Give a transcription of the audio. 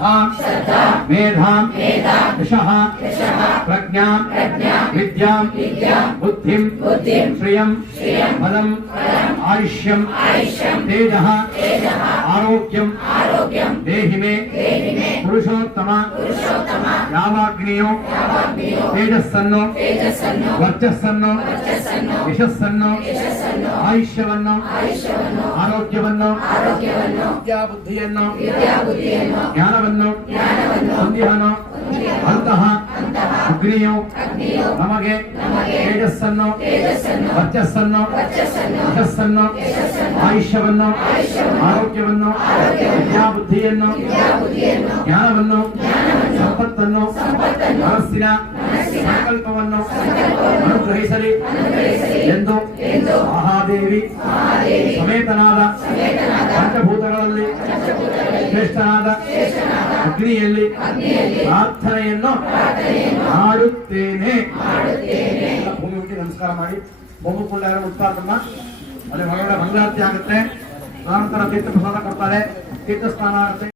श्रद्धां मेधां यशः प्रज्ञां विद्यां बुद्धिं श्रियं बलं आयुष्यं तेजः आरोग्यं देहि मे पुरुषोत्तम यावाग्नियो तेजस्सन्नो वर्चस्सन्नो यशस्सन्नो आयुष्यवन्नो आरोग्यवन्नो विद्या बुद्धियन्नो ज्ञानवन्नो संध्यानो ಅಂತಃ ಅಗ್ನಿಯೋ ನಮಗೆ ತೇಜಸ್ಸನ್ನು ವರ್ಚಸ್ಸನ್ನು ಯಶಸ್ಸನ್ನು ಆಯುಷ್ಯವನ್ನು ಆರೋಗ್ಯವನ್ನು ವಿದ್ಯಾಬುದ್ಧಿಯನ್ನು ಜ್ಞಾನವನ್ನು ಸಂಪತ್ತನ್ನು ಮನಸ್ಸಿನ ಸಂಕಲ್ಪವನ್ನು ಅನುಗ್ರಹಿಸಲಿ ಎಂದು ಮಹಾದೇವಿ ಸಮೇತನಾದ ಪಂಚಭೂತಗಳಲ್ಲಿ ಶ್ರೇಷ್ಠನಾದ ಅಗ್ನಿಯಲ್ಲಿ ಪ್ರಾರ್ಥನೆಯನ್ನು ಮಾಡುತ್ತೇನೆ. ಭೂಮಿ ಹುಟ್ಟಿ ನಮಸ್ಕಾರ ಮಾಡಿ ಭೂಮಿ ಕೂಡ ಉತ್ಪಾದಮ್ಮ ಅಲ್ಲಿ ಹೊರಗಡೆ ಮಂಗಳಾರತಿ ಆಗುತ್ತೆ. ನಂತರ ತೀರ್ಥ ಪ್ರಸಾದ ಕೊಡ್ತಾರೆ, ತೀರ್ಥ ಸ್ನಾನ ಆಗುತ್ತೆ.